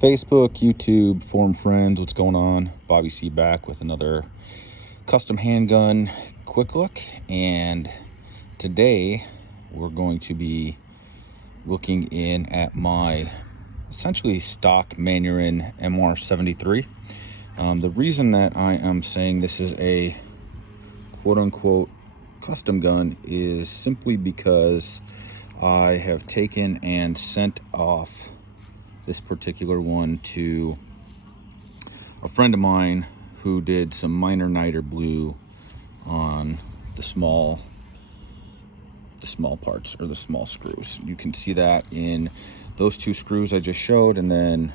Facebook, YouTube, forum friends, what's going on? Bobby C back with another custom handgun quick look, and today we're going to be looking in at my essentially stock Manurhin MR73. The reason that I am saying this is a quote-unquote custom gun is simply because I have taken and sent off this particular one to a friend of mine who did some minor nitre blue on the small parts, or the small screws. You can see that in those two screws I just showed, and then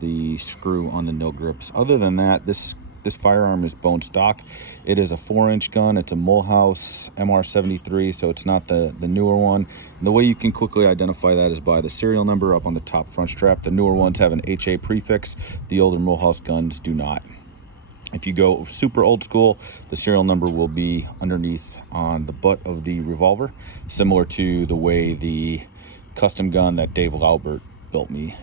the screw on the nil grips. Other than that, this firearm is bone stock. It is a 4-inch gun. It's a Mulhouse MR73, so it's not the newer one. And the way you can quickly identify that is by the serial number up on the top front strap. The newer ones have an HA prefix. The older Mulhouse guns do not. If you go super old school, the serial number will be underneath on the butt of the revolver, similar to the way the custom gun that Dave Laubert built me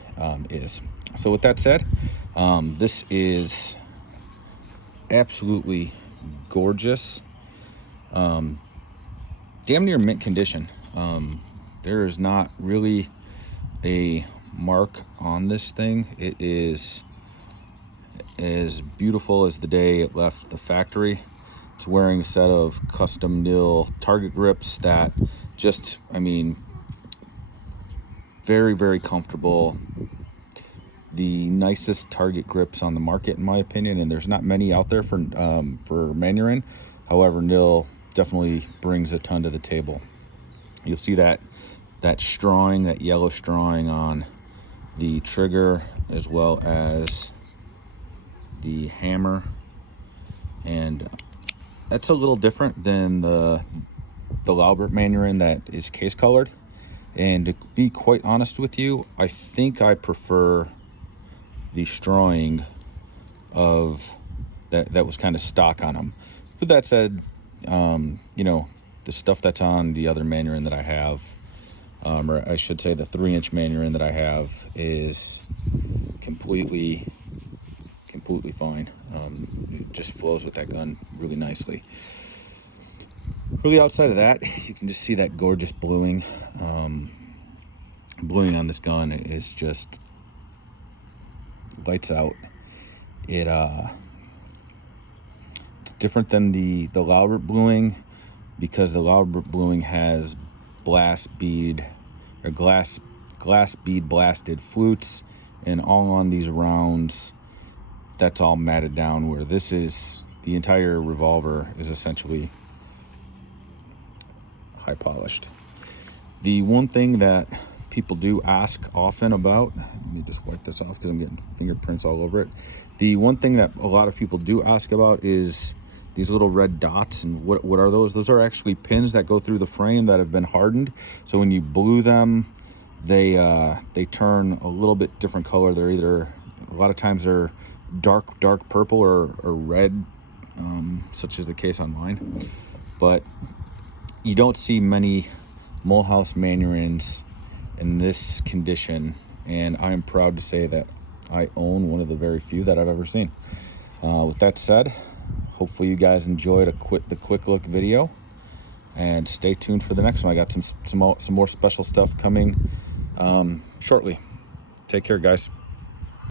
is. So with that said, this is absolutely gorgeous, damn near mint condition. There is not really a mark on this thing. It is as beautiful as the day it left the factory. It's wearing a set of custom nil target grips that just, I mean, very, very comfortable. The nicest target grips on the market, in my opinion, and there's not many out there for Manurhin. However, nil definitely brings a ton to the table. You'll see that strawing, that yellow strawing on the trigger, as well as the hammer, and that's a little different than the Laubert Manurhin that is case colored. And to be quite honest with you, I think I prefer the strawing of that was kind of stock on them. With that said, you know, the stuff that's on the other Manurhin that I have, or I should say the 3-inch Manurhin that I have, is completely fine. It just flows with that gun really nicely. Really, outside of that, you can just see that gorgeous bluing. Bluing on this gun is just lights out. It's different than the Laubert bluing, because the Laubert bluing has glass bead blasted flutes, and all on these rounds that's all matted down, where this is, the entire revolver is essentially high polished. The one thing that people do ask often about, let me just wipe this off because I'm getting fingerprints all over it. The one thing that a lot of people do ask about is these little red dots, and what are those? Those are actually pins that go through the frame that have been hardened. So when you blue them, they turn a little bit different color. They're either, a lot of times they're dark purple or red, such as the case on mine. But you don't see many Mulhouse Manurhins in this condition, and I am proud to say that I own one of the very few that I've ever seen. With that said, hopefully you guys enjoyed the quick look video, and stay tuned for the next one. I got some more special stuff coming shortly. Take care, guys.